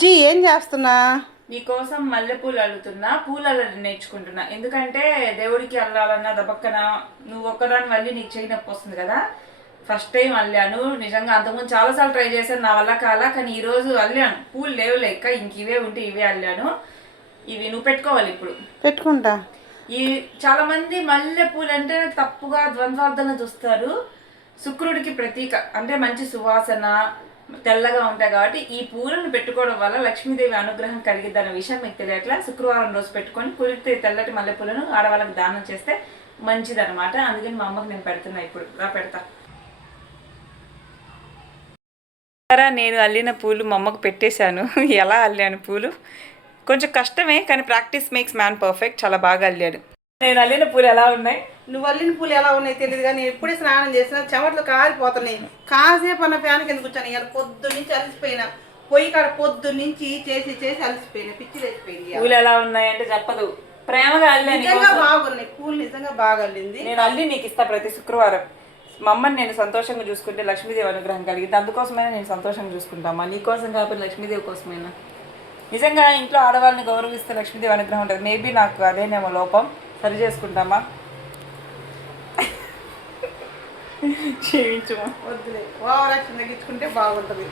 G ఏం చేస్తున్నా? నీకోసం మల్లెపూలు అల్లుతున్నా, పూలు అల్లడం నేర్చుకుంటున్నా. ఎందుకంటే దేవుడికి అల్లాలన్నా దబక్కన నువ్వు ఒక్కదాని మళ్ళీ నీకు చేయి నొప్పి వస్తుంది కదా. ఫస్ట్ టైం అల్లాను. నిజంగా అంతకుముందు చాలాసార్లు ట్రై చేశాను, నా వల్ల కాలా. కానీ ఈరోజు అల్లాను. పూలు లేవు లెక్క, ఇంక ఇవే ఉంటే ఇవే అల్లాను. ఇవి నువ్వు పెట్టుకోవాలి ఇప్పుడు. పెట్టుకుంటా. ఈ చాలా మంది మల్లె పూలు అంటే తప్పుగా ద్వంద్వార్థంగా చూస్తారు. శుక్రుడికి ప్రతీక, అంటే మంచి సువాసన, తెల్లగా ఉంటాయి కాబట్టి ఈ పూలను పెట్టుకోవడం వల్ల లక్ష్మీదేవి అనుగ్రహం కలిగిద్దన్న విషయం మీకు తెలియట్లా. శుక్రవారం రోజు పెట్టుకొని కుదిరితే తెల్లటి మల్లెపూలను ఆడవాళ్ళకి దానం చేస్తే మంచిదన్నమాట. అందుకని మా అమ్మకి నేను పెడుతున్నా. ఇప్పుడు పెడతా. నేను అల్లిన పూలు మా అమ్మకు పెట్టేశాను. ఎలా అల్లాను పూలు కొంచెం కష్టమే, కానీ ప్రాక్టీస్ మేక్స్ మ్యాన్ పర్ఫెక్ట్. చాలా బాగా అల్లాడు. నేను అల్లిన పూలు ఎలా ఉన్నాయి? నువ్వు అల్లిన పూలు ఎలా ఉన్నాయి తెలియదు, కానీ ఎప్పుడే స్నానం చేసినా చెమటలు కారిపోతున్నాయి. కాసేపు అన్న ఫ్యాన్ కింద కూర్చొని ఇవాళ పొద్దున్న నుంచి అలసిపోయినా. పొయ్యి కాడ పొద్దున్న నుంచి చేసి చేసి అలసిపోయినా, పిచ్చి తెచ్చిపోయింది. పూలు ఎలా ఉన్నాయంటే చెప్పదు. ప్రేమగా అల్లాను. నిజంగా బాగున్నాయి పూలు, నిజంగా బాగా అల్లింది. నేను అల్లి నీకు ఇస్తా ప్రతి శుక్రవారం. మా అమ్మని నేను సంతోషంగా చూసుకుంటే లక్ష్మీదేవి అనుగ్రహం కలిగింది. అందుకోసమైనా నేను సంతోషంగా చూసుకుంటామా, నీకోసం కాబట్టి లక్ష్మీదేవి కోసమైనా. నిజంగా ఇంట్లో ఆడవాళ్ళని గౌరవిస్తే లక్ష్మీదేవి అనుగ్రహం ఉంటుంది. మేబీ నాకు అదేనేమో లోపం. సరి చేసుకుంటామా? చేయించమా? వద్దులే, ఓవర్ యాక్షన్ తగ్గించుకుంటే బాగుంటుంది.